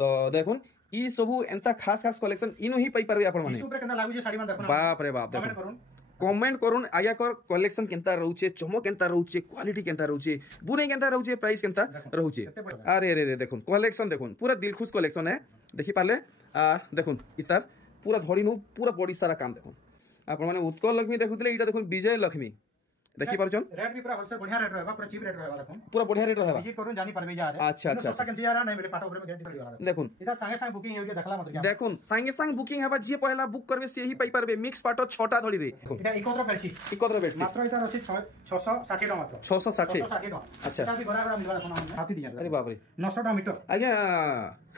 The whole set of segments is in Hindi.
तो देखुन ई सबु एंता खास खास कलेक्शन इनु ही पाई परबे आपण माने टिश्यू पे केना लागु जे साड़ी मान देखो बाप रे बाप देखो कमेंट करून आया कर कलेक्शन केंता रहउचे चमक केंता रहउचे क्वालिटी केंता रहउचे बुने केंता रहउचे प्राइस केंता रहउचे अरे रे रे देखुन कलेक्शन देखुन पूरा दिल खुश कलेक्शन है देखि पाले देखुन इतार पूरा धड़ी नु पूरा बड़ी सारा काम देखुन आपण माने उत्कल लक्ष्मी देखुतले इटा देखुन विजय लक्ष्मी देखि परछन रेट भी पूरा होलसेल बढ़िया रेट रहबा पूरा चीप रेट रहबा देखो पूरा बढ़िया रेट रहबा विजिट करून जानी परबे जा रे अच्छा अच्छा सस्ता केन यार नहीं मिले पाटा ऊपर में गारंटी वाला देखुन इधर संगे संग बुकिंग हो जे देखला मत क्या देखुन संगे संग बुकिंग हेबा जे पहला बुक करबे से ही पाई परबे मिक्स पाटो छोटा धड़ी रे इटा 71 बेडशीट 71 बेडशीट मात्र इधर अछि 660 टका मात्र 660 टका अच्छा इटा भी बड़ा बड़ा मिलवा देखो हाथी दिया अरे बाप रे 900 टका मीटर आज्ञा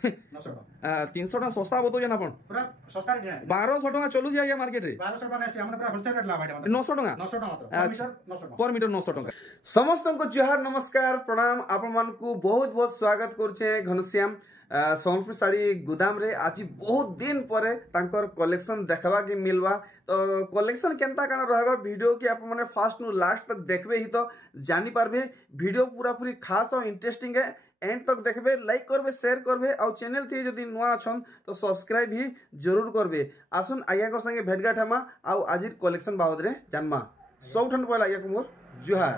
900 टका 300 टका सस्ता बतो जन आपण पूरा सस्ता रेट है 1200 टका चलु जे आज्ञा मार्केट रे 1200 टका से हमने पूरा होलसेल रेट लावा 900 टका 900 टका मात्र पर मीटर 900 पर मीटर 900 टका समस्त को जोहार नमस्कार प्रणाम आपण मान को बहुत बहुत स्वागत करछे घनश्याम सोनपुर साड़ी गुदाम रे आज बहुत दिन परे तांकर कलेक्शन देखबा के मिलवा तो कलेक्शन केंता काना रहबा वीडियो के आप माने फर्स्ट नु लास्ट तक देखबे ही तो जानी पारबे वीडियो पूरा पूरी खास और इंटरेस्टिंग है एंड तक देखबे लाइक करबे शेयर करबे और चैनल थी जदी नुआ अछन तो सब्सक्राइब भी जरूर करबे आसुन आज्ञा को संगे भेटघाट हमा आ आजिर कलेक्शन बाबद रे जानमा सबठन पहला आज्ञा को मोर जुहार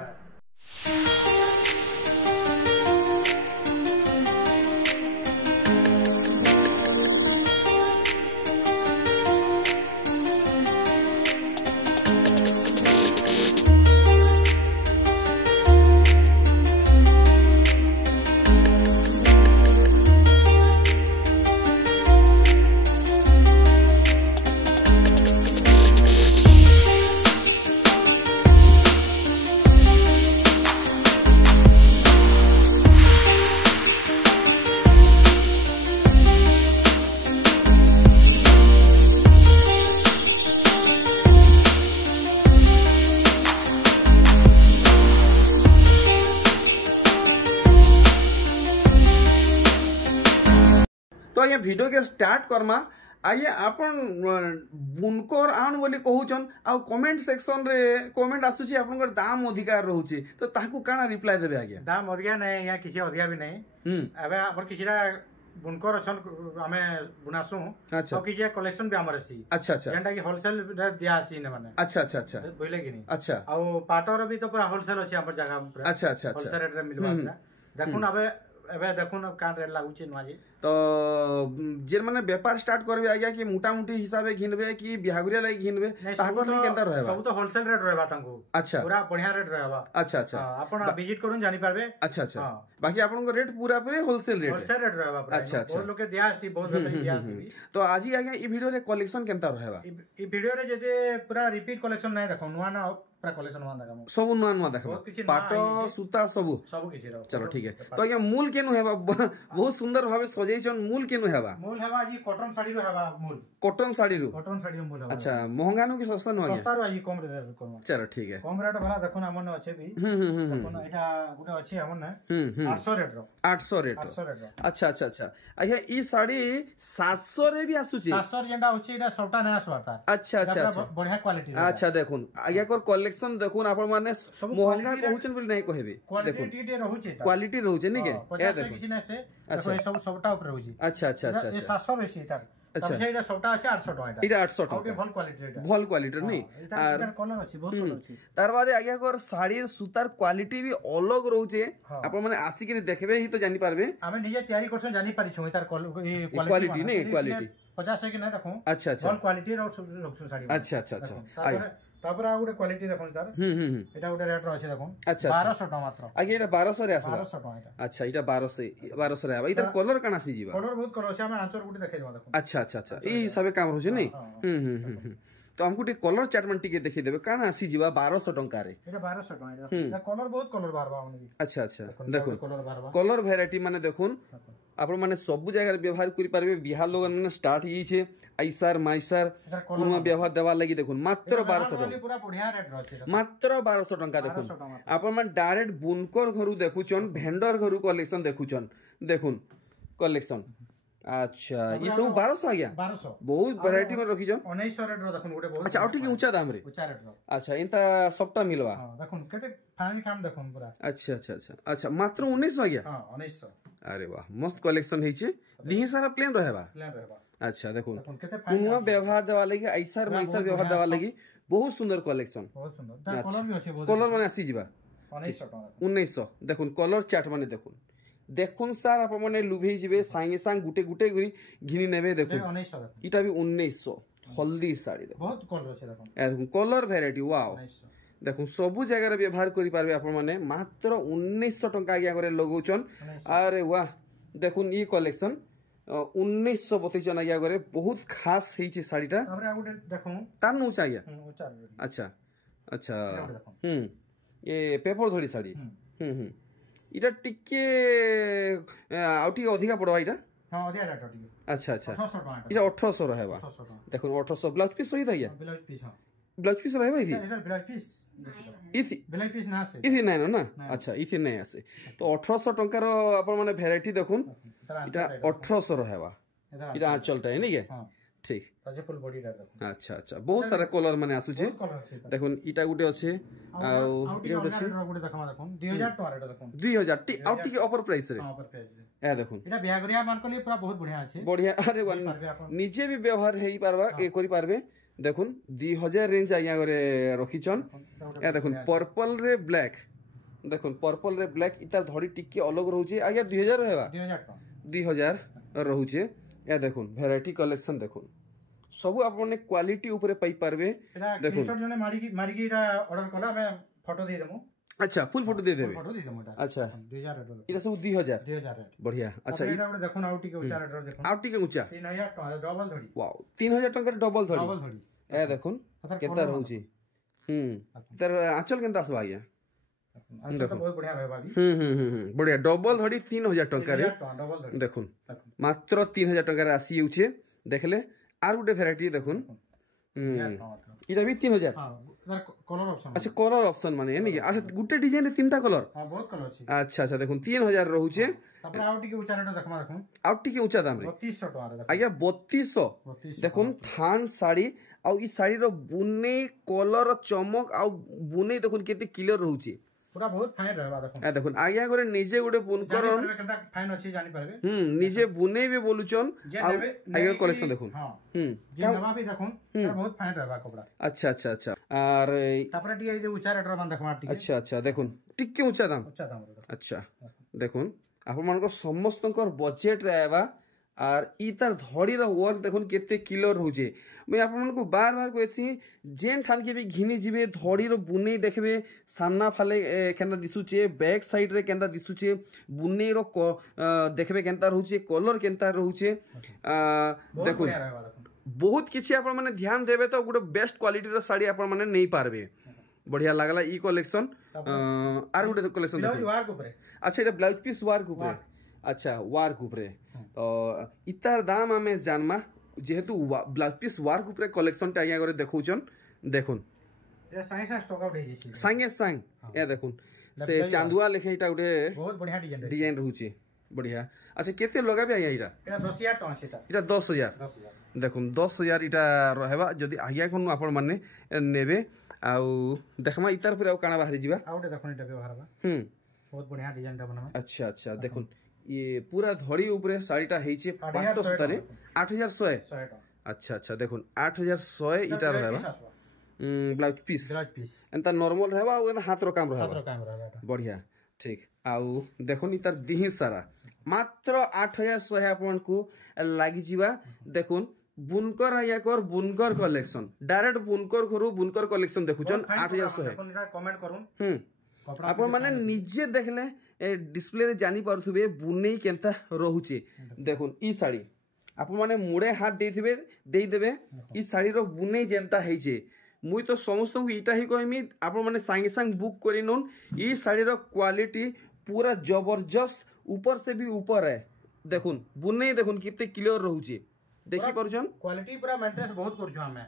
तो ये वीडियो के स्टार्ट करमा आइए आपण बुनकर आन बोली कहउछन आ कमेंट सेक्शन रे कमेंट आसुची आपनकर दाम अधिकार रहउची तो ताकू काना रिप्लाई देबे आगे दाम अधिकार नहीं या किसी अधिकार भी नहीं एबे अपन किछरा बुनकर अछन हमें बुनासु अच्छा तो किछे कलेक्शन भी हमर अछि अच्छा अच्छा जेंटा कि होलसेल रे दिया अछि ने माने अच्छा अच्छा अच्छा बुझले कि नहीं अच्छा आ पाटर भी तो पूरा होलसेल अछि हमर जगह पूरा अच्छा अच्छा अच्छा होलसेल रेट रे मिलवा देखुन अबे एबे देखुन कान रेट लागुची नवा जी तो जे माने व्यापार स्टार्ट करबे आज्ञा कि मोटा मोटी हिसाबे घिनबे कि बिहागुरिया लागि घिनबे ताको नहीं केंता रहबा सब तो होलसेल रेट रहबा तांको अच्छा पूरा बढ़िया रेट रहबा अच्छा अच्छा आपण विजिट करून जानि पारबे अच्छा अच्छा बाकी आपन को रेट पूरा पूरे होलसेल रेट रहबा पूरा अच्छा अच्छा बहुत लोग के दिया आसी बहुत लोग दिया आसी तो आज ही आज्ञा ई वीडियो रे कलेक्शन केंता रहबा ई वीडियो रे जदे पूरा रिपीट कलेक्शन नै देखौ नुवा ना पूरा कलेक्शन मान देखा सब नुआ नुआ देखबा पाटो सूता सब किछि रहो चलो ठीक है तो आज्ञा मूल केनु हेबा बहुत सुंदर भाबे सजेइछन मूल केनु हेबा मूल हेबा जी कॉटन साड़ी रो हेबा मूल कॉटन साड़ी रो मूल हेबा अच्छा महंगा नु कि सस्ता नु आज्ञा सस्ता रो जी कम रेट कम चलो ठीक है कम रेट वाला देखो हमन अच्छे भी देखो एटा गुटे अछि हमन 800 रेट रो 800 रेट रो अच्छा अच्छा अच्छा आज्ञा ई साड़ी 700 रे भी आसुची 700 जेंटा होछि एटा सबटा नया सुवारता अच्छा अच्छा अच्छा बढ़िया क्वालिटी अच्छा देखुन आज्ञा कर कलेक्शन देखुन आपण माने महंगा कहउछन बोल नहीं कहबे क्वालिटी रहउछि क्वालिटी रहउछि नि के ए देखो किछि नै से देखो ए सब सबटा ऊपर रहउछि अच्छा अच्छा अच्छा ए 700 बेसी तार अच्छा एटा सबटा अछि 800 टका एटा 800 टका भल क्वालिटी एटा भल क्वालिटी नि आर कलर अछि बहुत कलर अछि तार बाद आज्ञा कर साड़ी सुतार क्वालिटी भी अलग रहउछि आपण माने आसी के देखबे ही तो जानि पारबे हमें निजे तैयारी करछन जानि पारि छु तार क्वालिटी नि क्वालिटी 50 के नै देखो अच्छा अच्छा भल क्वालिटी रखछु साड़ी अच्छा अच्छा अच्छा तापर आ गुटे क्वालिटी देखो तार एटा गुटे रेट अछि देखो अच्छा 1200 टका मात्र आगे एटा 1200 रे आसबा 1200 टका एटा अच्छा एटा 1200 रे आबा इधर कलर काना सी जीवा कलर बहुत कलर अछि हम आंसर गुटे देखाइ देबा देखो अच्छा अच्छा अच्छा ई हिसाबे काम होछ नै तो हमको टी कलर चार्ट टिके देखि देबे काना आसी जीवा 1200 टका रे एटा 1200 टका एटा कलर बहुत कलर बारबा ओनी अच्छा अच्छा देखो कलर बारबा कलर वैरायटी माने देखुन आपण माने सब जगह व्यवहार करि पारबे बिहार लोगन माने स्टार्ट ही छे आइसार माइसार कोनो व्यवहार देवा लागि देखुन मात्र 1200 टका पूरा बढ़िया रेट रहछे मात्र 1200 टका देखुन आपण माने डायरेक्ट बुनकर घरु देखुचन भेंडर घरु कलेक्शन देखुचन देखुन कलेक्शन अच्छा ये सब 1200 आ गया 1200 बहुत वैरायटी में रखी जो 1900 रेट रो देखुन गुटे बहुत अच्छा आउटी ऊंचा दाम रे ऊंचा रेट रो अच्छा इनता सबटा मिलवा हां देखुन केते फाइन काम देखुन पूरा अच्छा अच्छा अच्छा अच्छा मात्र 1900 आ गया हां 1900 अरे वाह मस्त कलेक्शन है डिही सारा प्लेन रहेबा प्लेन रहबा अच्छा देखो केते कुनुआ व्यवहार देवा लगी ऐसार मैसार व्यवहार देवा लगी बहुत सुंदर कलेक्शन बहुत सुंदर ता कलर भी अछि बहुत कलर माने आसी जिबा 1900 टका 1900 देखुन कलर चार्ट माने देखुन सार आप माने लुभेई जिबे सांगे सांग गुटे गुटे गुरी घिनी नेबे देखुन 1900 इटा भी 1900 हल्दी साड़ी देखो बहुत कलर अछि देखो कलर वैरायटी वाओ 1900 देखो सबु जगह रे व्यवहार करि पारबे आपण माने मात्र 1900 टका आज्ञा करे लगौचन अरे वाह देखुन ई कलेक्शन 1900 बतैचन आज्ञा करे बहुत खास हेछि साड़ीटा हमरे आ गुटे देखो तार नु चाहिए ऊंचा अच्छा अच्छा ये पेपर धड़ी साड़ी इटा टिके आउटी अधिका पड़वा इटा हां अधिका रेट टिके अच्छा अच्छा 1800 टका इटा 1800 रहबा देखो 1800 ब्लाउज पीस सही दैया ब्लाउज पीस हां ब्लाउज पीस रहबा इथि इधर ब्लाउज पीस इथि ब्लाउज पीस ना आसे इथि नै ना अच्छा इथि नै आसे तो 1800 टंका रो अपन माने वैरायटी देखुन इटा 1800 रहबा इटा आंचलटा है नै के हां ठीक ताजे फुल बॉडी रा देखो अच्छा अच्छा बहुत सारा कलर माने आसु छे देखुन इटा गुटे अछि आ इटा गुटे अछि गुटे देखमा देखुन 2000 टका रेट देखुन 2000 टी आउटी के अपर प्राइस रे हां अपर प्राइस रे ए देखुन इटा बियागरिया मान को लिए पूरा बहुत बढ़िया अछि बढ़िया अरे वन निजे भी व्यवहार हेई पारबा ए करि पारबे देखुन 2000 रेंज आया करे रखिचन ए देखुन पर्पल रे ब्लैक देखुन पर्पल रे ब्लैक इटा धड़ी टिके अलग रहउचे आया 2000 रहबा 2000 रहउचे ए देखुन वैरायटी कलेक्शन देखुन सब आपने क्वालिटी ऊपर पाई पारबे देखुन स्क्रीनशॉट जने मारी की इटा ऑर्डर कला मैं फोटो दे देमु अच्छा फुल फोटो दे देबे फोटो दे देमु इटा अच्छा 2000 रेट इटा सब 2000 रेट बढ़िया अच्छा इटा गुटे देखुन आउटी के ऊंचा रेट देखुन आउटी के ऊंचा 3000 टका डबल धड़ी वाओ 3000 टका डबल धड़ी ए देखुन केता रहउची तर आंचल केनता आसबा आया आंचल तो बहुत बढ़िया रहबा भी बढ़िया डबल धड़ी 3000 टका रे डबल धड़ी देखुन मात्र 3000 टका रे आसी उचे देखले आर गुटे वैरायटी देखुन इटा भी 3000 हां इधर कलर ऑप्शन अच्छा कलर ऑप्शन माने नहीं अच्छा गुटे डिजाइन रे तीनटा कलर हां बहुत कलर अछि अच्छा अच्छा देखुन 3000 रहउचे तपर आउटी के ऊंचा रेट देखमा देखुन आउटी के ऊंचा दाम रे 3200 टका रे आया 3200 देखुन थान साड़ी आ ई साड़ी रो बुने कलर चमक आ बुने देखुन केते क्लियर रहउचे पूरा बहुत फाइन रहबा देखुन आ देखुन आज्ञा करे निजे गुटे बुनकर केता फाइन अछि जानि परबे निजे बुने भी बोलुचन आज्ञा कलेक्शन देखुन हां जे नवा भी देखुन बहुत फाइन रहबा कपड़ा अच्छा अच्छा अच्छा आर तपर टी ए ऊंचा रेट रो मान देखमा टी अच्छा अच्छा देखुन टिके ऊंचा दाम अच्छा देखुन आपन मानको समस्तकर बजट रहबा आर ई तार धड़ी रो वर्क देखुन केते क्लियर होजे मैं आपन मानको बार बार कहसी जेन ठान के भी घिनी जिबे धड़ी रो बुने देखबे सामना फाले केनता दिसुचे बैक साइड रे केनता दिसुचे बुने रो देखबे केनता रहउचे कलर केनता रहउचे देखुन बहुत किछि आपन माने ध्यान देबे तो गुटे बेस्ट क्वालिटी रो साड़ी आपन माने नहीं पारबे बढ़िया लागला ई कलेक्शन आर गुटे कलेक्शन देखो वार्क ऊपर अच्छा इटा ब्लाउज पीस वार्क ऊपर अच्छा वार्क ऊपर इतार दाम हमें जानमा जेहेतु ब्लाउज पीस वार्क ऊपर कलेक्शन टा आज्ञा करे देखौचन देखुन ए सांगे सांग स्टॉक आउट हे जेसी सांगे सांग ए देखुन से चांदुआ लेखे इटा गुटे बहुत बढ़िया डिजाइन रहउची बढ़िया अच्छा केते लगाबे आया इटा 10000 टका छेता इटा 10000 देखुन 10000 इटा रहबा जदी आज्ञा कोन आपण माने नेबे आउ देखमा इतार पर काना बाहरी जिबा आउटे देखुन इटा व्यवहार बा बहुत बढ़िया डिजाइन टा बनावा अच्छा अच्छा देखुन ये पूरा धड़ी ऊपर साड़ीटा हेइचे पाटो सुतारे 8100 अच्छा अच्छा देखुन 8100 इटा रहबा ब्लाउज पीस एंता नॉर्मल रहबा ओ हाथ रो काम रहबा बढ़िया ठीक आउ देखुन इतार दिही सारा मात्र 8100 आपन को लागि जिबा देखुन बुनकर आयाकर बुनकर कलेक्शन डायरेक्ट बुनकर करू बुनकर कलेक्शन देखुचन 8100 देखुन इधर कमेंट करूं आपण माने निजे देखले डिस्प्ले रे जानी पारथुबे बुनेई केनता रहउचे देखुन ई साड़ी आपण माने मुड़े हाथ देथिबे देई देबे ई साड़ी रो बुनेई जेंता हेइचे मुई तो समस्त इटा ही कहमी आपण माने सांगे सांग बुक करि नोन ई साड़ी रो क्वालिटी पूरा जबरदस्त ऊपर से भी ऊपर है देखुन बुनेई देखुन कितने क्लियर रहउचे देखि परछन क्वालिटी पूरा मेंटेनेंस बहुत करछु हमें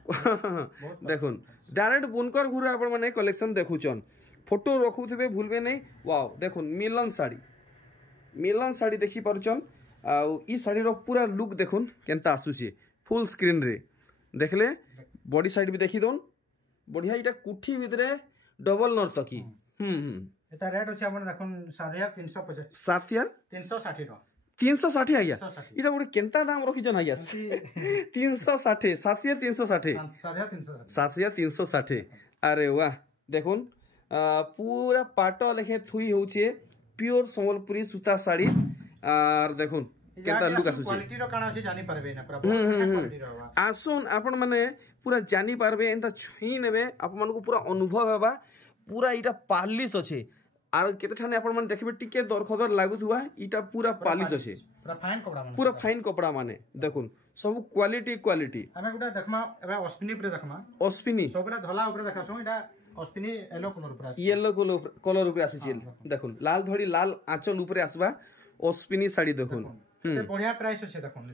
देखुन डायरेक्ट बुनकर घुरे आपण माने कलेक्शन देखुचन फोटो रखुथिबे भूलबे नहीं वाओ देखुन मिलन साड़ी देखि परछन आ ई साड़ी रो पूरा लुक देखुन केनता आसुची फुल स्क्रीन रे देखले बॉडी साइड भी देखि दोन बढ़िया इटा कुठी भितरे डबल नर्तकी এটা রেট আছে আমার দেখুন 7350 7360 ଟଙ୍କା 360 ଆଜ୍ଞା ଏଇଟା ଗୋଟେ କେନ୍ତା ଦାମ ରଖିଛନ୍ ଆଜ୍ଞା 360 7360 7360 ଆରେ ୱାହ ଦେଖୁନ୍ पूरा पाट लेखे थुई होचे प्योर संबलपुरी सूता साड़ी आर देखुन केनता लुक आसुचे क्वालिटी रो काना जानि पारबे ना पूरा क्वालिटी रो आसुन आपण माने पूरा जानि पारबे एंता छुई नेबे आपण मानको पूरा अनुभव हेबा पूरा इटा पालिश अछि आर केते ठाने आपण माने देखबे टिके दरखदर लागुथुवा इटा पूरा पालिश अछि पूरा फाइन कपड़ा माने देखुन सब क्वालिटी हमें गुटा देखमा एबे अश्विनी पर देखमा अश्विनी सबरा धला ऊपर देखा इटा अश्विनी येलो कलर ऊपर येलो कलर ऊपर आसी देखुन लाल धड़ी लाल आंचल ऊपर आसबा अश्विनी साड़ी देखुन बढ़िया प्राइस अछि देखुन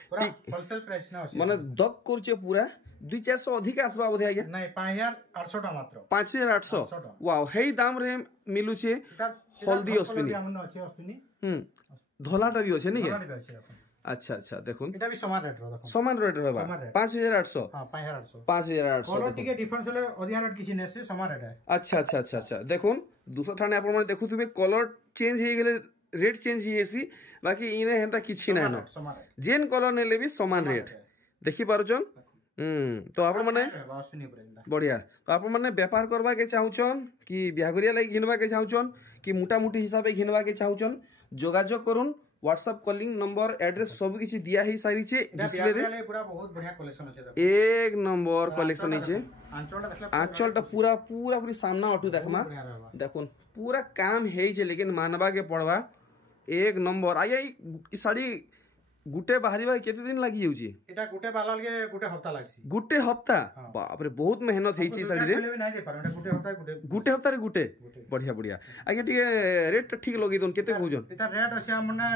पूरा होलसेल प्राइस ना अछि माने दक करचे पूरा 2-400 अधिक आसबा बोधे आज्ञा नहीं 5800 टा मात्र 5800 वाओ हेई दाम रे मिलुचे हल्दी अश्विनी धलाटा भी अछि नै अच्छा अच्छा देखुन एटा भी समान रेट रो देखो समान रेट रहबा 5800 हां 5800 5800 कलर टिके डिफरेंस ले अधिया रेट किछि नेसे समान रेट है अच्छा देखुन दूसरा ठाने आपण माने देखुथबे कलर चेंज हे गेले रेट चेंज हिएसी बाकी इने हेंता किछि नै न जेन कलर नेले भी समान रेट देखि पारुचन तो आपण माने बढ़िया तो आपण माने व्यापार करबा के चाहुचन कि बियागरिया लागि घिनबा के चाहुचन कि मोटा मोटी हिसाबे घिनबा के चाहुचन जोगाजोग करून व्हाट्सएप कॉलिंग नंबर एड्रेस सब किछि दिया ही सारी छे डिस्प्ले रे पूरा बहुत बढ़िया कलेक्शन अछि एक नंबर कलेक्शन छे आंचलटा पूरी सामना अटू देखमा देखुन पूरा काम हेइ छे लेकिन मानबा के पड़वा एक नंबर आया ई साड़ी गुटे बाहरीबा केते दिन लागि जाउची एटा गुटे बालाल के गुटे हफ्ता लागसी गुटे हफ्ता बाप रे बहुत मेहनत हेइची साड़ी रे नहीं दे पारो एटा गुटे हफ्ता रे गुटे बढ़िया आगे टिके रेट ठीक लगी दोन केते कहउजन एटा रेट अछि हमने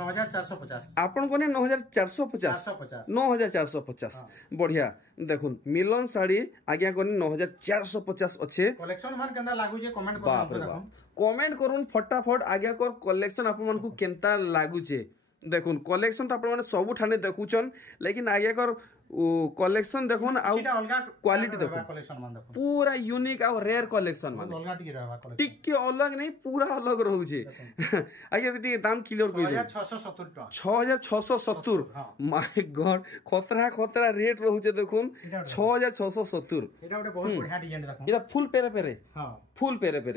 9450 आपन कोने 9450 9450 बढ़िया देखुन मिलन साड़ी आज्ञा कोने 9450 अच्छे कलेक्शन मान केंदा लागु जे कमेंट करू कमेंट करून फटाफट आज्ञा कर कलेक्शन आपन मन को केंता लागु छे देखुन कलेक्शन तो आपण सब ठाने देखुचन लेकिन आगे कर कलेक्शन देखुन आ क्वालिटी देखुन पूरा यूनिक आ रेयर कलेक्शन माने टिके अलग नहीं पूरा अलग रहू छे आगे टिके दाम क्लियर कहि दे 6670 माय गॉड खतरा रेट रहू छे देखुन 6670 एटा ओटे बहुत बढ़िया डिजाइन देखुन एटा फुल पेरे हां फुल पेरे फेर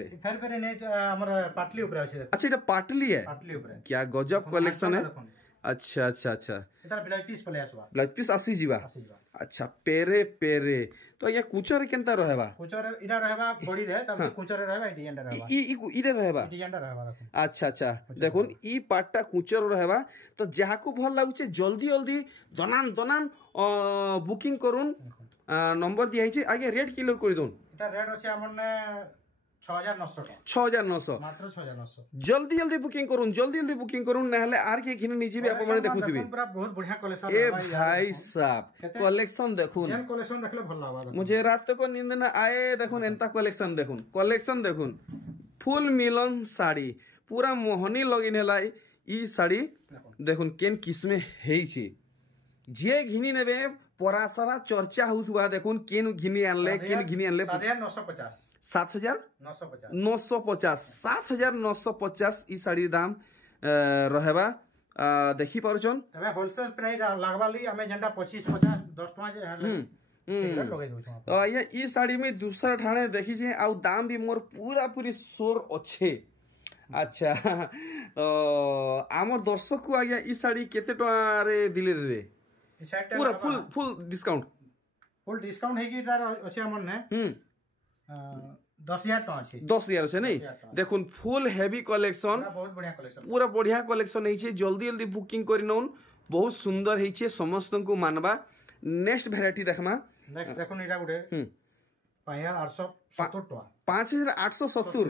ने हमर पाटली ऊपर अछि अच्छा एटा पाटली है पाटली ऊपर क्या गजब कलेक्शन है अच्छा एटा ब्लाउज पीस पले आसबा ब्लाउज पीस आसी जीवा अच्छा पेरे तो ये कुचर केनता रहबा कुचर इडा रहबा बॉडी रे तब कुचर रहबा डिजाइन रहबा ई इडे रहबा डिजाइन रहबा देखुन अच्छा देखुन ई पार्टटा कुचर रहबा तो जहा को भल लागुचे जल्दी दनान बुकिंग करून नंबर दिया हिचे आगे रेट क्लियर कर दोन एटा रेट अछि हमने 6900 मात्र 6900 जल्दी बुकिंग करून नहले आर के घिन निजिबे आपण माने देखुथिबे पूरा बहुत बढ़िया कलेक्शन ए भाई साहब कलेक्शन देखुन जेन कलेक्शन देखले भल लागबा मुझे रात को नींद न आए देखुन एंता कलेक्शन देखुन फुल मिलन साड़ी पूरा मोहनी लगिन हला ई साड़ी देखुन केन किस्मे हेइ छी जे घिनी नेबे परासरा चर्चा होउथबा देखुन केन घिनी आनले 7950 ई साड़ी दाम रहबा देखि पारुचन तबे होलसेल प्राइस लागबाली हमें झंडा 25-50 10 टका जे तो ये ई साड़ी में दूसरा ठाणे देखी जे आ दाम भी मोर पूरी सोर अच्छे अच्छा तो आमर दर्शक को आज्ञा ई साड़ी केते टका रे दिले देबे पूरा फुल डिस्काउंट है कि तार अछि हमन ने 10000 टका अछि 10000 से नहीं देखुन फुल हेवी कलेक्शन बहुत बढ़िया कलेक्शन पूरा बढ़िया कलेक्शन है छे जल्दी बुकिंग करि नउन बहुत सुंदर है छे समस्त को मानबा नेक्स्ट वैरायटी देखमा नेक्स्ट देखुन इटा गुटे 5870 टका 5870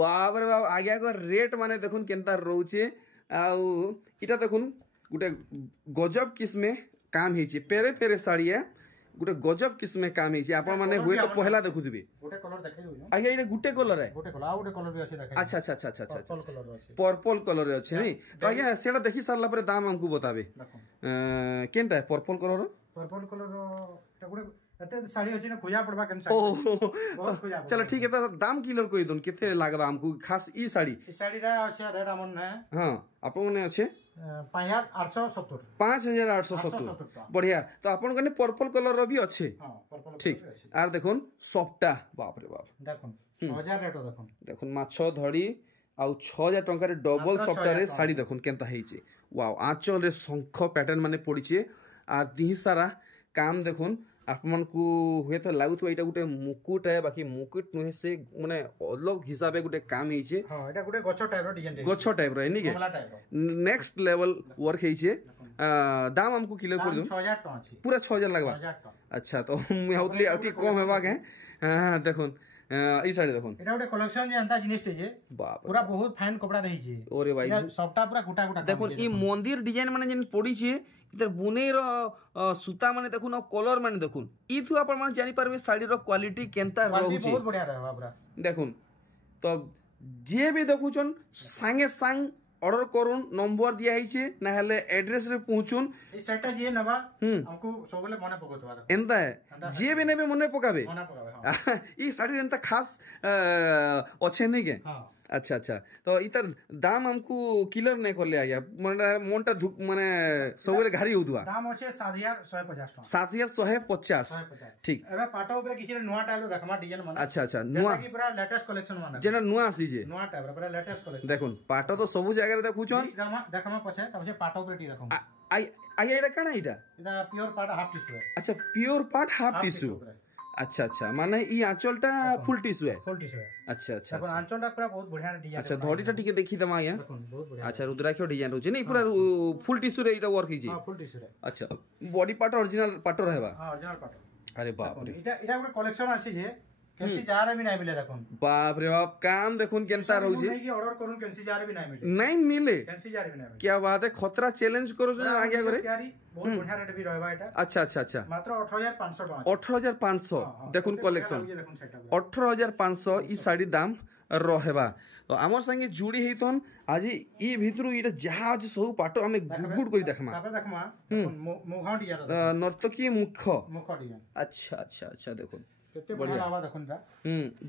बाप रे बाप आगे को रेट माने देखुन केनता रहउचे आउ इटा देखुन गुटे गजब किस्मे काम हिचे पेरे साड़ी है गुटे गजब किस्मे काम हिचे आपण माने हुए तो पहला देखुथिबे गुटे कलर देखै दियो आगे इटा गुटे कलर है गुटे कलर आ गुटे कलर भी अछि देखै अच्छा पर्पल कलर अछि पर्पल कलर अछि नै तो आगे सेटा देखि सारला पर दाम हमकु बताबे केनटा पर्पल कलर एटा गुटे एते साड़ी अछि न खोजा पड़बा केन ओ साड़ी बहुत खोजा चलो ठीक है तो दाम किलर कोई दोन केते लागबा हमको खास ई साड़ी रा अछि रेट हमन ने हां आपन ने अछि 5870 5870 बढ़िया तो आपन कने पर्पल कलर रो भी अछि हां पर्पल ठीक आर देखुन सॉफ्टा बाप रे बाप देखुन 6000 रेट देखुन देखुन माछो धड़ी आउ 6000 टंका रे डबल सॉफ्टा रे साड़ी देखुन केनता हेइचे वाओ आंचल रे शंख पैटर्न माने पड़ीचे आ दिही सारा काम देखुन आपमन को हुए तो लागुत एटा गुटे मुकुट है बाकी मुकुट नुहे से माने अलग हिसाबे गुटे काम हेइचे हां एटा गुटे गछो टाइप रो डिजाइन गछो टाइप रो एनी के नेक्स्ट लेवल वर्क हेइचे दाम हमको क्लियर कर दो 6000 टका अछि पूरा 6000 लगबा अच्छा तो मैं होतली अति कम हेबा के हां देखुन ई साड़ी देखुन एटा गुटे कलेक्शन जे अंता जिनिस जे बाप पूरा बहुत फाइन कपड़ा रही जे ओरे भाई सबटा पूरा गुटा गुटा देखुन ई मंदिर डिजाइन माने जेन पड़ी छे इधर बुनेर सूता माने देखुन कलर माने देखुन ई थु अपन माने जानि परबे साड़ी रो क्वालिटी केनता रहू छे बहुत बढ़िया रहबा पूरा देखुन तो जे भी देखुचन संगे संग ऑर्डर करून नंबर दिया हिचे ना हले एड्रेस रे पहुंचुन ई सेटा जे नबा हमको सबले मने पकोतबा एंता है जे भी नेबे मने पकाबे हां ई साड़ी एंता खास अच्छे नहीं के हां अच्छा अच्छा तो इतर दाम हमको क्लियर नहीं कर ले आया माने मोनटा माने सबले घारी होदुआ दाम अछि 7150 टका 7150 ठीक एबे पाटो ऊपर किछि नुवा टाइप देखमा डिजाइन माने अच्छा अच्छा नुवा की पूरा लेटेस्ट कलेक्शन माने जेना नुवा आसी जे नुवा टाइप रे पूरा लेटेस्ट कलेक्शन देखुन पाटो तो सब जगह रे देखुचन देखमा पछे तबे पाटो ऊपर टी देखम आई एटा काना एटा एटा प्योर पाट हाफ टिश्यू है अच्छा प्योर पाट हाफ टिश्यू अच्छा अच्छा माने ई आंचलटा फुल टिश्यू है अच्छा अच्छा देखो आंचलटा पूरा बहुत बढ़िया डिजाइन अच्छा धड़ीटा ठीक देखि दमा या बहुत बढ़िया अच्छा रुद्राक्ष डिजाइन होचे नहीं पूरा फुल टिश्यू रे एटा वर्क हिची हां फुल टिश्यू रे अच्छा बॉडी पार्ट ओरिजिनल पाटो रहबा हां ओरिजिनल पाटो अरे बाप रे एटा गुटे कलेक्शन अछि जे केसी जार भी नहीं मिले देखुन बाप रे बाप काम देखुन केनता रहू जे नहीं कि ऑर्डर करूं केसी जार भी नहीं मिले नहीं मिले केसी जार भी नहीं मिले क्या बात है खतरा चैलेंज करो जो आगे करे बहुत बढ़िया रेट भी रहबा एटा अच्छा अच्छा अच्छा मात्र 18500 टका 18500 देखुन कलेक्शन 18500 ई साड़ी दाम रहेबा तो हमर संगे जुड़ी हेतन आज ई भितरु इटा जहा आज सब पाटो हमें गुड करी देखमा तापे देखमा मुखा डिजाइन नर्तकी मुख डिजाइन अच्छा अच्छा अच्छा देखुन केते बढ़िया लावा देखुन रा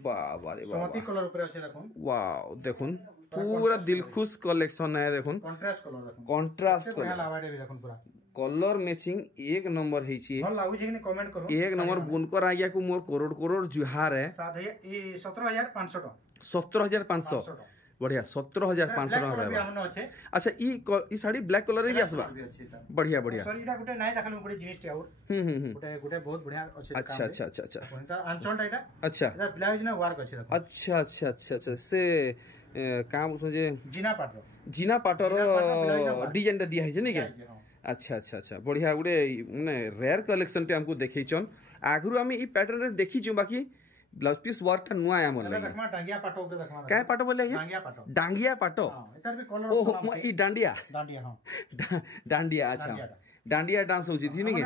बाबा रे बाबा सोमती कलर ऊपर अछि देखुन वाओ देखुन पूरा दिलखुश कलेक्शन है देखुन कंट्रास्ट कलर देखुन कंट्रास्ट बढ़िया लावा दे देखुन पूरा कलर मैचिंग एक नंबर है छी भल लागु छै कि कमेंट करो एक नंबर बुनकर आ गया को मोर करोड़ करोड़ जुहार है 17500 टका 17500 बढ़िया 17500 टका रहबा अच्छा ई साड़ी ब्लैक कलर रे भी आसबा बढ़िया बढ़िया सॉरी इटा गुटे नाही देखलु गुटे जिनिस टे और गुटे गुटे बहुत बढ़िया अछि अच्छा अच्छा अच्छा अच्छा कोनटा आंचलटा इटा अच्छा इटा ब्लाउज ना वर्क अछि देखो अच्छा अच्छा अच्छा अच्छा से काम जे जीना पाटर डिजाइन टा दिया है जे नहीं के अच्छा अच्छा अच्छा बढ़िया गुटे माने रेयर कलेक्शन टे हमको देखै छन आगरु हम ई पैटर्न रे देखि छु बाकी ब्लाउज पीस वर्क टा नुआ हमन लगे देखमा डांगिया पाटो के देखमा काय पाटो बोले डांगिया पाटो हां एतर भी कलर ओ ई डांडिया हां डांडिया अच्छा डांडिया डांस होची थी नहीं के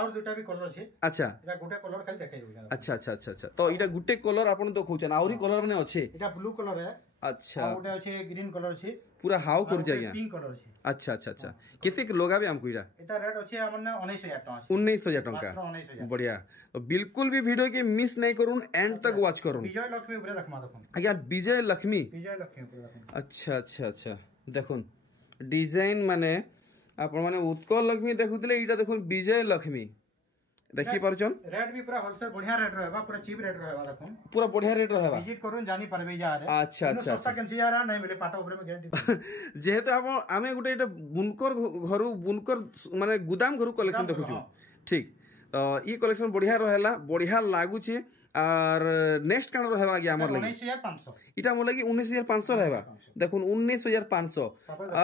और दुटा भी कलर छै अच्छा एटा गुटे कलर खाली देखाइ देबा अच्छा अच्छा अच्छा अच्छा तो इटा गुटे कलर आपन तो खोचन आउरी कलर ने अछि एटा ब्लू कलर है अच्छा और गुटे अछि ग्रीन कलर छै पूरा हाउ कर जाइया पिंक कलर छै अच्छा अच्छा अच्छा केते लगाबे हमको इटा एटा रेट अछि हमने 19000 टका 19000 टका बढ़िया तो बिल्कुल भी वीडियो के मिस नहीं करूं एंड तक वॉच करूं विजय लक्ष्मी ऊपर देखमा देखुन आज्ञा विजय लक्ष्मी ऊपर देखुन अच्छा अच्छा अच्छा देखुन डिजाइन माने आपण माने उत्कल लक्ष्मी देखुतले इटा देखुन विजय लक्ष्मी देखि परछन रेट भी पूरा होलसेल बढ़िया रेट रहबा पूरा चीप रेट रहबा देखुन पूरा बढ़िया रेट रहबा विजिट करून जानि परबे जा रे अच्छा अच्छा सस्ता केन सियारा नहीं मिले पाटा ऊपर में गारंटी जेहेतु आपण आमे गुटे एटा बुनकर घरु बुनकर माने गुदाम घरु कलेक्शन देखु छु ठीक तो ई कलेक्शन बढ़िया रहेला बढ़िया लागु छी और नेक्स्ट कान रहबा गया हमर लगी 19500 इटा मोर लगी 19500 रहबा देखुन 19500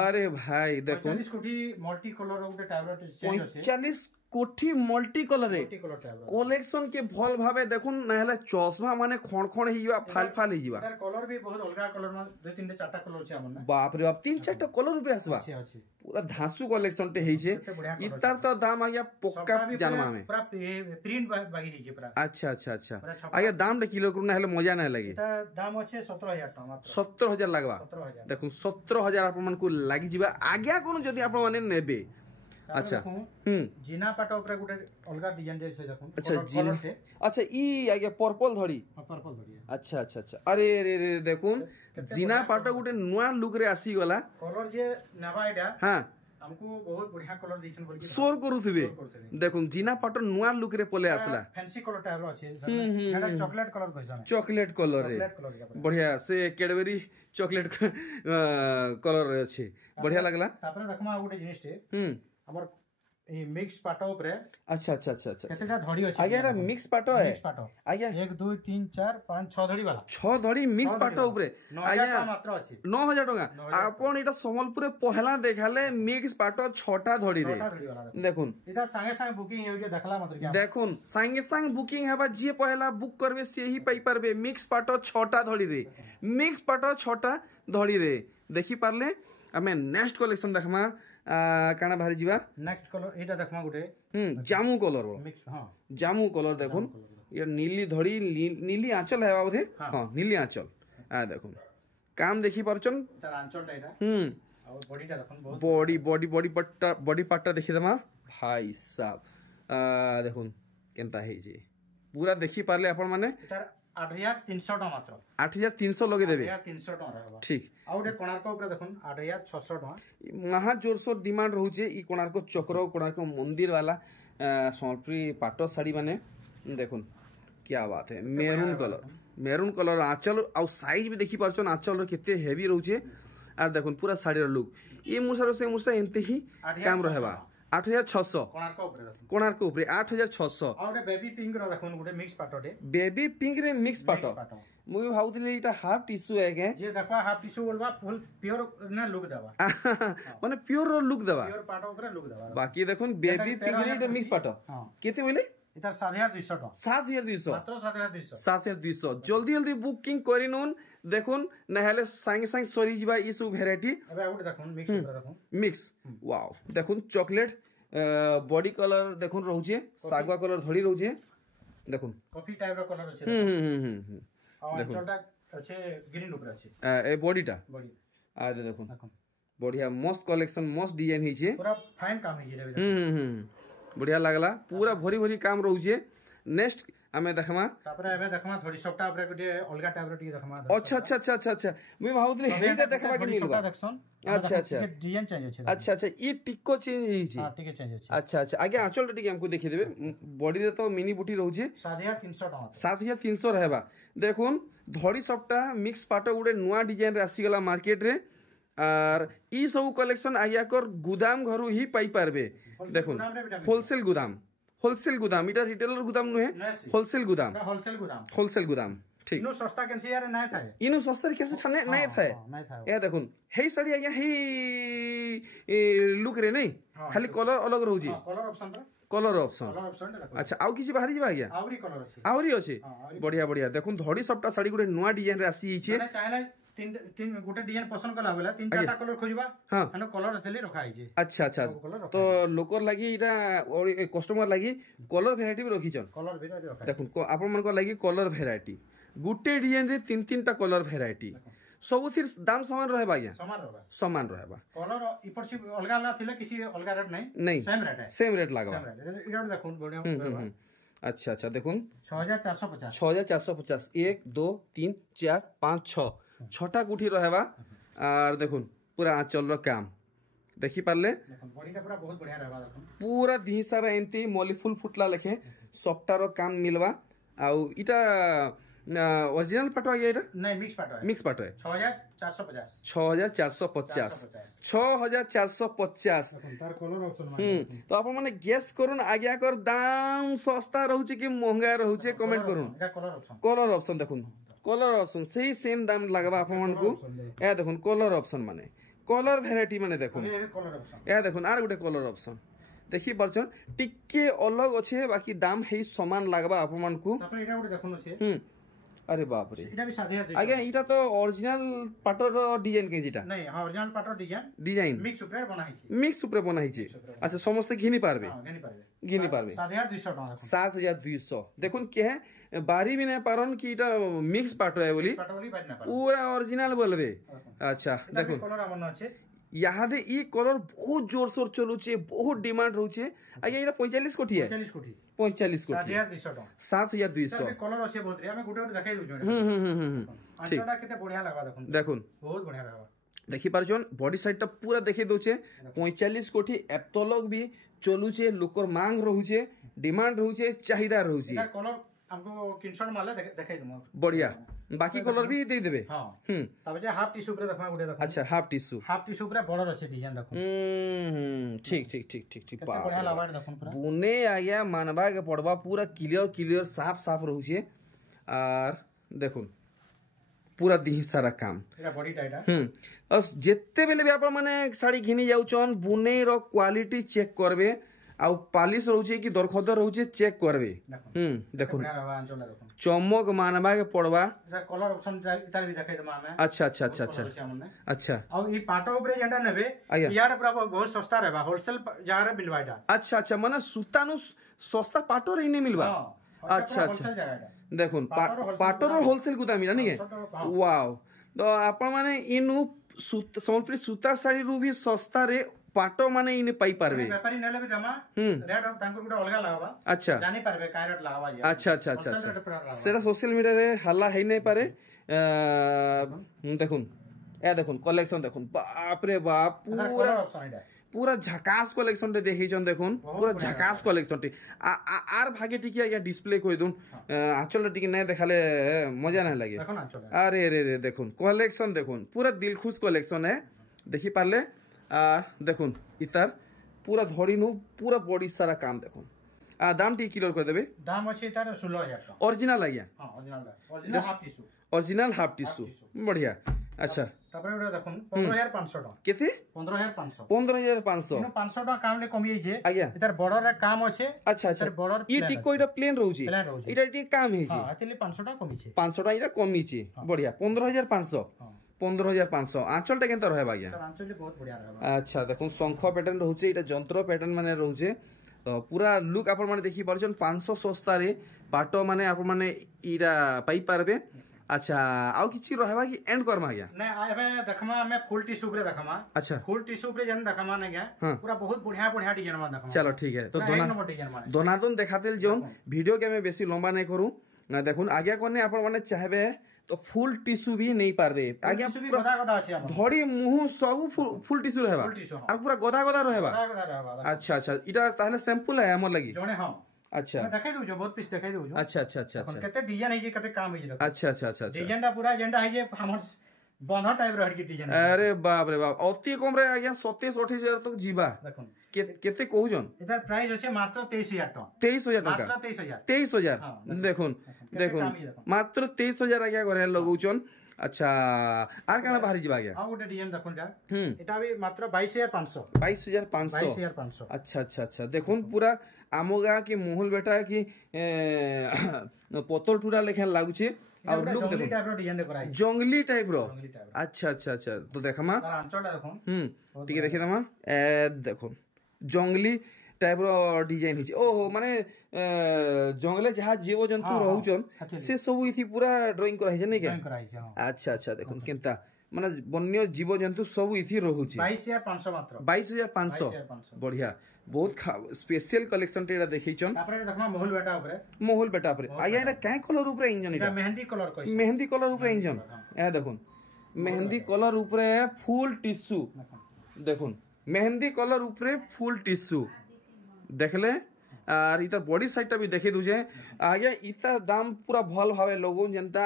अरे भाई देखुन 40 कोठी मल्टी कलर गुटे टैबलेट चेंज होसे 40 कोठी मल्टी कलर रे कलेक्शन के भल भाबे देखुन नहले चश्मा माने खण खण हिवा फाल फाल हिवा तार कलर भी बहुत अलगा कलर में दो तीन चारटा कलर छै हमन बाप रे बाप तीन चारटा कलर रुपे आसबा पूरा धासु कलेक्शन टे हेइ छे इतार तो दाम आया पक्का जानवा में पूरा प्रिंट बागी हेइ छे पूरा अच्छा अच्छा अच्छा आया दाम रे किलो करू नहले मजा नै लागे एटा दाम अछि 17000 टका मात्र 17000 लागबा देखुन 17000 आपन मन को लागि जिबा आज्ञा कोन जदी आपन माने नेबे अच्छा जिना पाट ऊपर गुटे अलगा डिजाइन जे छै देखुन अच्छा जिना अच्छा ई आगे पर्पल धड़ी अच्छा अच्छा अच्छा अरे रे रे देखुन जिना पाट गुटे नुआ लुक रे आसी गला कलर जे नवा एडा हां हमको बहुत बढ़िया कलर दिखन बोल के सोर करूथिबे देखुन जिना पाट नुआ लुक रे पले आसला फैंसी कलर टाइप रो छै जेटा चॉकलेट कलर कहै छै चॉकलेट कलर रे बढ़िया से कैडबरी चॉकलेट कलर रे अछि बढ़िया लागला तापर देखमा गुटे जिनिस टे हमर ए मिक्स पाटो ऊपर अच्छा अच्छा अच्छा अच्छा केतेटा धड़ी अछि आगे एरा मिक्स पाटो है आगे 1 2 3 4 5 6 धड़ी वाला 6 धड़ी मिक्स पाटो ऊपर 9000 टका मात्र अछि 9000 टका आपन एटा समलपुर पहला देखाले मिक्स पाटो 6टा धड़ी रे देखुन इधर संगे संगे बुकिंग होय जे देखला मात्र क्या देखुन संगे संग बुकिंग हेबा जे पहला बुक करबे से ही पाई परबे मिक्स पाटो 6टा धड़ी रे मिक्स पाटो 6टा धड़ी रे देखि पारले हमें नेक्स्ट कलेक्शन देखमा काना भारी जीवा नेक्स्ट कलर एटा देखमा गुटे जामू कलर मिक्स हां जामू कलर देखुन ये नीली धड़ी नीली आंचल है बोधे हां नीली आंचल आ देखुन काम देखि परचन तार आंचल एटा और बॉडीटा देखुन बहुत बॉडी पार्टटा देखि दमा भाई साहब देखुन केनता है जे पूरा देखि पारले अपन माने 8300 टका मात्र 8300 लगे देबे 8300 टका रहबा ठीक आ उडे कोणार्क ऊपर देखुन 8600 टका महा जोरसो डिमांड रहउचे ई कोणार्क चक्र कोणार्क मंदिर वाला सोनपुरी पाटो साड़ी माने देखुन क्या बात है मेरून कलर आंचल आ साइज भी देखि पारछन आंचल रो केते हेवी रहउचे आ देखुन पूरा साड़ी रो लुक ई मुसर से मुसर एंते ही काम रहबा 8600 कोणार्क ऊपर 8600 आ उडे बेबी पिंक रो देखुन गुटे मिक्स पाटोटे बेबी पिंक रे मिक्स पाटो मुई भाउतिले इटा हाफ टिश्यू है के जे देखवा हाफ टिश्यू बोलबा फुल प्योर ना लुक देबा माने प्योर रो लुक देबा प्योर पाटो ऊपर लुक देबा बाकी देखुन बेबी पिंक रे इटा मिक्स पाटो केते बोले इधर 7200 टका 7200 मात्र 7200 7200 जल्दी बુકિંગ કરી નોન देखुन नहले संगे संग सरी जीवा ई सब वैरायटी एबे आउट देखुन मिक्स ऊपर देखुन मिक्स वाओ देखुन चॉकलेट बॉडी कलर देखुन रहउचे सागवा कलर धड़ी रहउचे देखुन कॉफी टाइप रो कलर अछि और चलटा अच्छे ग्रीन ऊपर अछि ए बॉडीटा बॉडी आ देखुन बढ़िया मस्त कलेक्शन मस्त डिजाइन हिचे पूरा फाइन काम हिचे रे बढ़िया लागला पूरा भरी भरी काम रहउचे नेक्स्ट हमें देखमा तापर एबे देखमा थोड़ी सफ्टा ऊपर गुटे अलगा टाइप रो टी देखमा अच्छा अच्छा अच्छा अच्छा अच्छा मैं भाउतले हेटा देखबा के मिलबा अच्छा अच्छा डिजाइन चेंज अछि अच्छा अच्छा ई टिक्को चेंज हिची हां टिक्को चेंज अछि अच्छा अच्छा आगे आंचल टिके हमको देखि देबे बॉडी रे तो मिनी बूटी रहउचे 7300 टका 7300 रहबा देखुन धड़ी सफ्टा मिक्स पाटो गुटे नुआ डिजाइन रे आसी गला मार्केट रे और ई सब कलेक्शन आगिया कर गुदाम घरु ही पाई पारबे देखुन होलसेल गुदाम इटा रिटेलर गुदाम नुहे होलसेल गुदाम ठीक इनो सस्ता कैसे यार नहीं था इनो सस्ता कैसे ठाने नहीं था ए देखुन हे साड़ी आगे हे लुक रे नहीं खाली कलर अलग रहउजी कलर ऑप्शन अच्छा आउ किछि बाहरी जीवा आगे आउरी अछि बढ़िया बढ़िया देखुन धड़ी सबटा साड़ी गुटे नुआ डिजाइन रे आसी हिचे तीन गोटे डिजाइन पसंद कला बेला तीन चारटा कलर खोजबा हां कलर अथली रखा हिचे अच्छा अच्छा तो लोकर लागि इटा कस्टमर लागि कलर वैरायटी भी रखिछन कलर वैरायटी रखा देखुन आपन मन को लागि कलर वैरायटी गुटे डिजाइन रे तीन तीनटा कलर वैरायटी सबुथिर दाम समान रहबा आज्ञा समान रहबा कलर इपर से अलगा अलगा थिले किछि अलगा रेट नहीं सेम रेट लागबा इटा देखुन बढ़िया अच्छा अच्छा देखुन 6450 1 2 3 4 5 6 छटा गुठी रहबा और देखुन पूरा आंचल रो काम देखि पारले बॉडीटा पूरा बहुत बढ़िया रहबा देखुन पूरा दिहिसा रे एंती मौली फुल फुटला लेखे सफ्टा रो काम मिलबा आउ इटा ओरिजिनल पाटो आ गया इटा नहीं मिक्स पाटो है 6450 तार कलर ऑप्शन तो आप माने गेस करून आज्ञा कर दाम सस्ता रहउचे कि महंगा रहउचे कमेंट करून कलर ऑप्शन देखुन कलर ऑप्शन सही सेम दाम लगबा आपन को ए देखुन कलर ऑप्शन माने कलर वैरायटी माने देखुन ए देखुन आर गुटे कलर ऑप्शन देखि परछन टिके अलग अछि बाकी दाम हे समान लगबा आपन को तापर एटा गुटे देखुन अछि अरे बाप रे इटा भी 7200 आगे इटा तो ओरिजिनल पाटो रो डिजाइन के जिटा नहीं हां ओरिजिनल पाटो डिजाइन मिक्स ऊपर बनाई छी अच्छा समस्त घिनी पारबे घिनी पारबे 7200 टका 7200 देखुन के है बारी भी नहीं पारन कि इटा मिक्स पाटो है बोली पूरा ओरिजिनल बोलबे अच्छा देखुन कलर हमन अछि यादे ई कलर बहुत जोर सोर चलुचे बहुत डिमांड रहउचे आगे एटा 45 कोठी है 45 कोठी 45 कोठी 7200 टका 7200 कलर अछि बहुत रे हमें गुटे गुटे देखाइ दउ ठीक आंचोटा केते बढ़िया लागबा देखुन बहुत बढ़िया लागबा देखि पारछन बॉडी साइड टा पूरा देखि दउचे 45 कोठी एप्तलक भी चलुचे लोकर मांग रहउचे डिमांड रहउचे चाहिदा रहउचे एटा कलर हमको किनसन माले देखाइ दम बढ़िया बाकी कलर भी दे देबे हां तब जे हाफ टिश्यू पे देखमा गुटे देखो अच्छा हाफ टिश्यू पे बॉर्डर अछि डिजाइन देखो ठीक ठीक ठीक ठीक ठीक केते बढ़िया लागबा देखो पूरा बुने आया मानबा के पड़बा पूरा क्लियर साफ साफ रहउचे आर देखुन पूरा दिही सारा काम एटा बॉडी टाइटा और जेते बेले भी आपण माने साड़ी घिनी जाउचन बुने रो क्वालिटी चेक करबे आ पालिश रहउचे कि दरखदर रहउचे चेक करबे देखुन चमक मानबा के पड़बा एटा कलर ऑप्शन इतार भी देखाइ दमा हमें अच्छा अच्छा अच्छा अच्छा अच्छा और ई पाटो ऊपर जेंटा नेबे यार पूरा बहुत सस्ता रहबा होलसेल जारे मिलबा एटा अच्छा अच्छा माने सुतानु सस्ता पाटो रे नहीं मिलबा अच्छा अच्छा देखुन पाटोर होलसेल गुदामी नहीं है वाओ तो आपण माने इनु संपरी सूता साड़ी रु भी सस्ता रे पाटो माने इने पाई पारबे व्यापारी नेले भी जमा रेट तांको गुटा अलगा लगाबा अच्छा जानि पारबे काय रेट लगाबा अच्छा अच्छा अच्छा अच्छा सेरा सोशल मीडिया रे हल्ला है नहीं पारे देखुन ए देखुन कलेक्शन देखुन बाप रे बाप पूरा झकास कलेक्शन टे देखिछन देखुन पूरा झकास कलेक्शन टे आर भागे टिके आगे डिस्प्ले कोइ दुन आचल टिके नै देखाले मजा नै लागे अरे रे रे देखुन कलेक्शन देखुन पूरा दिल खुश कलेक्शन है देखि पारले देखुन इतार पूरा धड़ी नु पूरा बॉडी सारा काम देखुन दाम टी क्लियर कर देबे दाम अछि तार 16000 ओरिजिनल आइया हां original half tissue original half tissue बढ़िया अच्छा तबरे ओरा देखुन 15500 टका केते 15500 15500 इनो 500 टका काम ले कमी जे आज्ञा इतार बॉर्डर रे काम अछि अच्छा अच्छा बॉर्डर ई टिक कोइटा प्लेन रहउची इटा टिक काम हे छी हां अतले 500 टका कमी छे 500 टका इटा कमी छी बढ़िया 15500 15500 आंचल टा केनता रहबा आज्ञा आंचल बहुत बढ़िया रहबा अच्छा देखुन शंख पैटर्न रहउची इटा जंत्र पैटर्न माने रहउचे तो पूरा लुक आपण माने देखि परछन 500 सस्ता रे पाटो माने आपण माने इरा पाई पारबे अच्छा आउ किछि रहबा कि एंड करमा गया नै एबे देखमा हमें फुल टिश्यू पे देखमा अच्छा फुल टिश्यू पे जन देखमा नै गया पूरा बहुत बढ़िया बढ़िया डिजाइन में देखमा चलो ठीक है तो दोनादन देखातेल जोन वीडियो के मैं बेसी लंबा नै करू ना देखुन आगे कोने आपण माने चाहबे तो फुल टिश्यू भी नहीं पार रे आगे गदा गदा अछि धड़ी मुंह सब फुल टिश्यू रहबा और पूरा गदा गदा रहबा अच्छा अच्छा इटा ताहले सैंपल है हमर लगी जने हां अच्छा देखाइ दउ जो बहुत पीस देखाइ दउ जो अच्छा अच्छा अच्छा अच्छा केते डिजाइन है जे केते काम है जे अच्छा अच्छा अच्छा डिजाइन दा पूरा एजेंडा है जे हमर बंधा टाइप रहर की डिजाइन अरे बाप रे बाप अति कम रे आज्ञा 27-28 तक जीवा देखुन केते कहउजन एतार प्राइस अछि मात्र 23000 टका 23000 टका मात्र 23000 देखुन देखुन मात्र 23000 आज्ञा करे लगउचन अच्छा आर काना बाहरी जीवा गया आ गोटे डिजाइन देखुन जा एटा भी मात्र 22500 22500 अच्छा अच्छा अच्छा देखुन पूरा आमोगा की मोहल बेटा की पोतल टूरा लेखन लागुचे और लुक देखो टाइप रो डिजाइन कराई जंगली टाइप रो अच्छा अच्छा अच्छा तो देखमा तार आंचलटा देखो ठीक है देखि दमा ए देखो जंगली टाइप रो डिजाइन हिचे ओहो माने जंगले जहा जीव जंतु रहउचन से सब इथि पूरा ड्राइंग कराई छै नै के अच्छा अच्छा देखो केनता माने वन्य जीव जंतु सब इथि रहउची 22500 मात्र 22500 बढ़िया बहुत स्पेशल कलेक्शन टेडा देखिचन तापरे देखमा मोहल बेटा ऊपर आया एटा काय कलर ऊपर इंजन एटा मेहंदी कलर ऊपर इंजन ए देखुन मेहंदी कलर ऊपर फुल टिश्यू देखुन मेहंदी कलर ऊपर फुल टिश्यू देखले आर इता बॉडी साइड टा भी देखि दुजे आगे इता दाम पूरा भल भावे लोगन जनता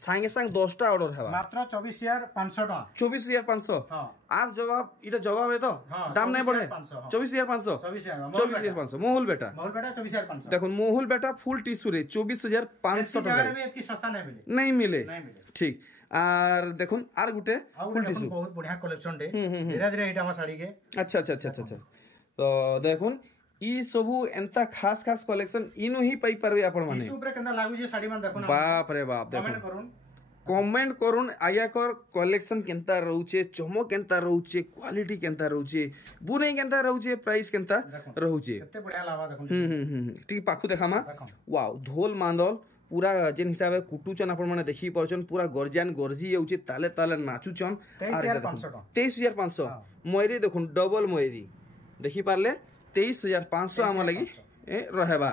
संगे संग 10 टा ऑर्डर हेबा मात्र 24500 टका 24500 हां आर जवाब इटा जवाब है तो दाम नहीं बढ़े 24500 24500 मोहुल बेटा 24500 देखो मोहुल बेटा फुल टिश्यू रे 24500 टका में इतनी सस्ता नहीं मिले ठीक आर देखुन आर गुटे फुल टिश्यू बहुत बढ़िया कलेक्शन दे धीरे धीरे इटा हम साड़ी के अच्छा अच्छा अच्छा अच्छा तो देखुन ई सबु एंता खास खास कलेक्शन इनु ही पाई परबे आपण माने टिश्यू ऊपर केंदा लागु जे साड़ी मन देखो बाप रे बाप देखो कमेंट करून आया कर कलेक्शन केंता रहउचे चमक केंता रहउचे क्वालिटी केंता रहउचे बुनै केंता रहउचे प्राइस केंता रहउचे केते बढ़िया लावा देखो ठीक पाखु देखामा वाओ धोल मांदल पूरा जेन हिसाब से कुटुचन आपण माने देखि परछन पूरा गर्जियान गर्जी होउची ताले ताले नाचुचन 23500 मयूरी देखुन डबल मयूरी देखि पारले 23500 हम लगी रहबा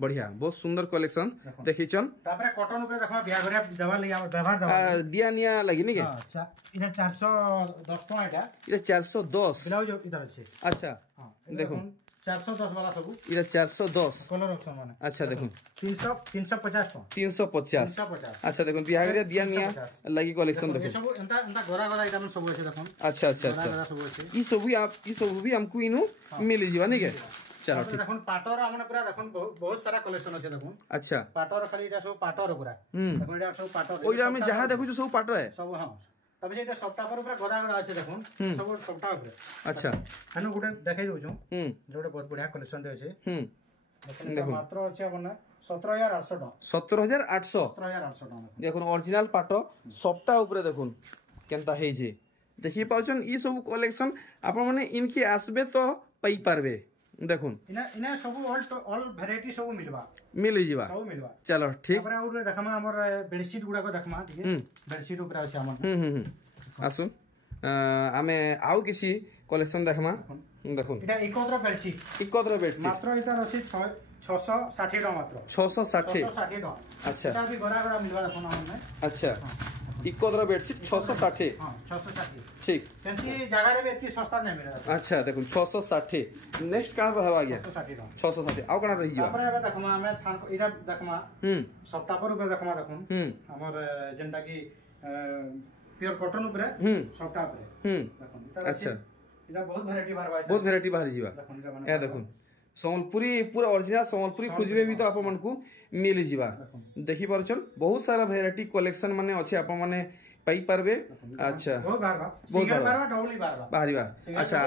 बढ़िया बहुत सुंदर कलेक्शन देखिचन तापरे कॉटन ऊपर देखा बिया घरे देवा लगी व्यवहार देवा दिया निया लगी नी के इना 410 टका इटा 410 ब्लाउज इधर अछि अच्छा देखो 410 वाला सब इटा 410 कलर ऑप्शन माने अच्छा देखो 350 टका 350 अच्छा देखो बिया घरे दिया निया लगी कलेक्शन देखो सब एंता गोरा गोरा आइटम सब अछि देखो अच्छा अच्छा अच्छा ई सब भी हमको इनु मिल जीवा नी के चलो ठीक देखो पाटर हमने पूरा देखो बहुत सारा कलेक्शन अछि देखो अच्छा पाटर खाली एटा सब पाटर पूरा देखो एटा सब पाटर ओइरा में जहां देखु सब पाटर है सब हां तब जे एटा सप्ताह पर पूरा गोरा गोरा अछि देखो सब सप्ताह पर अच्छा हनु गुटे देखाइ दउ छु जोटे बहुत बढ़िया कलेक्शन दे अछि देखो मात्र अछि अपन 17800 टका 17800 टका देखो ओरिजिनल पाटो सप्ताह ऊपर देखो केनता हे जे देखि पाउछन ई सब कलेक्शन आपन माने इनकी आसबे तो पई पारबे देखुन इना सब ऑल वैरायटी सब मिलबा मिल जीवा सब मिलबा चलो ठीक हमरा और देखमा हमर बेडशीट गुडा को देखमा ठीक बेडशीट ऊपर अछि हमर आसुन आमे आउ किसी कलेक्शन देखमा देखुन एटा एकत्र बेडशीट मात्र इतार अछि 660 टका मात्र 660 टका अच्छा एटा भी गोरा गोरा मिलबा देखुन हमने अच्छा इकोद्र बेडशीट 660 हां 660 ठीक केंसी जगह रे बेती सस्ता नहीं मिले अच्छा देखो 660 नेक्स्ट कान रहबा गया 660 आउ कना रही गया après देखमा हमें थान इरा देखमा सप्ताह पर ऊपर देखमा देखुन हमर जेंटा की प्योर कॉटन ऊपर सप्ताह पर देखुन अच्छा इरा बहुत वैरायटी बाहर जीवा देखुन ए देखुन संबलपुरी पूरा ओरिजिनल संबलपुरी खोजबे भी तो आप मन को मिल जीवा देखि परछन बहुत सारा वैरायटी कलेक्शन माने अछि आप माने पाई पारबे अच्छा बहुत बारबा सिंगल बारबा डबल बारबा बाहरिबा अच्छा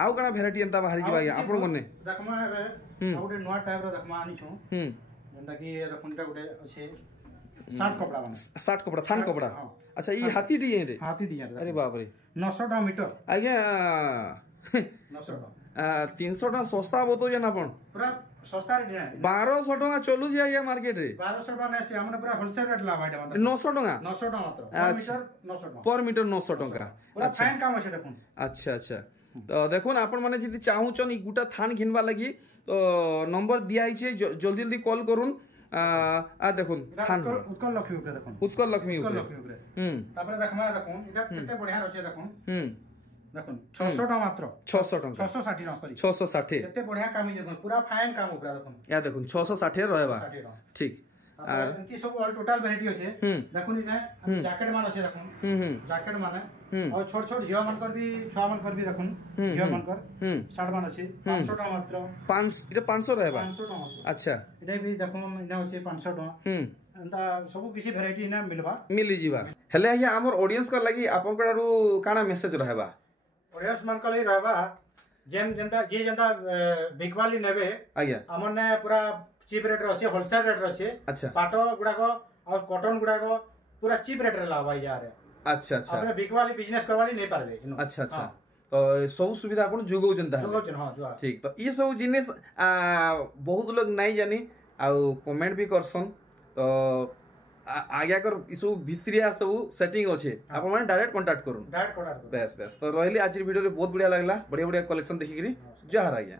आउ कना वैरायटी एंता बाहर जीवा आपण कोने देखमा हेबे आउटे नवा टाइप रो देखमा आनी छु जेंटा की देखुनटा गुटे अछि 60 कपड़ा माने 60 कपड़ा थान कपड़ा अच्छा ई हाथी डिजाइन रे हाथी डिजाइन अरे बाप रे 900 टका मीटर आज्ञा 900 टका 300 टका सस्ता बतो जेना पण पूरा सस्ता रे 1200 टका चलु जे आज्ञा मार्केट रे 1200 टका नै से हमने पूरा होलसेल रेट लावा एटा मतलब 900 टका 900 टका मात्र पर मीटर 900 टका पूरा फाइन काम अछि देखुन अच्छा अच्छा तो देखुन आपण माने जदी चाहूचन ई गुटा थान घिनबा लागि तो नंबर दिया छै जल्दी जल्दी कॉल करूँ आ देखुन थान उत्कल लक्ष्मी ऊपर देखुन उत्कल लक्ष्मी ऊपर तापर देखमा देखुन एटा केते बढ़िया रचे देखुन देखुन 600 टका मात्र 600 टका 660 न सॉरी 660 केते बढ़िया काम देखुन पूरा फाइन काम ऊपर देखुन या देखुन 660 रहबा ठीक और इनकी सब ऑल टोटल वैरायटी अछि देखुन इने जैकेट मान अछि देखुन जैकेट माने और छोट छोट झिया मन कर भी छुआ मन कर भी देखुन झिया मन कर शर्ट मान अछि 500 टका मात्र 5 इटा 500 रहबा 500 टका अच्छा इदे भी देखुन इने अछि 500 टका एंता सब किसी वैरायटी इने मिलबा मिली जीवा हेले आया हमर ऑडियंस कर लागि आपन कडारू काना मेसेज रहबा ऑडियंस मन कर लागि रहबा जेंता बिगवाली नेबे आज्ञा हमने पूरा चीप रेट रे होलसेल रेट रे अच्छा पाटो गुडा को और कॉटन गुडा को पूरा चीप रेट रे लावा यार अच्छा अच्छा आपने बिगवाली बिजनेस करवाली नहीं पारबे अच्छा अच्छा तो सब सुविधा आपण जुगौ जनता हां ठीक तो ये सब जिनिस बहुत लोग नहीं जानी आ कमेंट भी करसन तो आज्ञा कर इसु भित्रिया सब सेटिंग अच्छे आप माने डायरेक्ट कांटेक्ट करूँ डायरेक्ट कांटेक्ट बेस बेस तो रहली आज वीडियो रे बहुत बढ़िया लागला बढ़िया बढ़िया कलेक्शन देखि करी जय हर आज्ञा।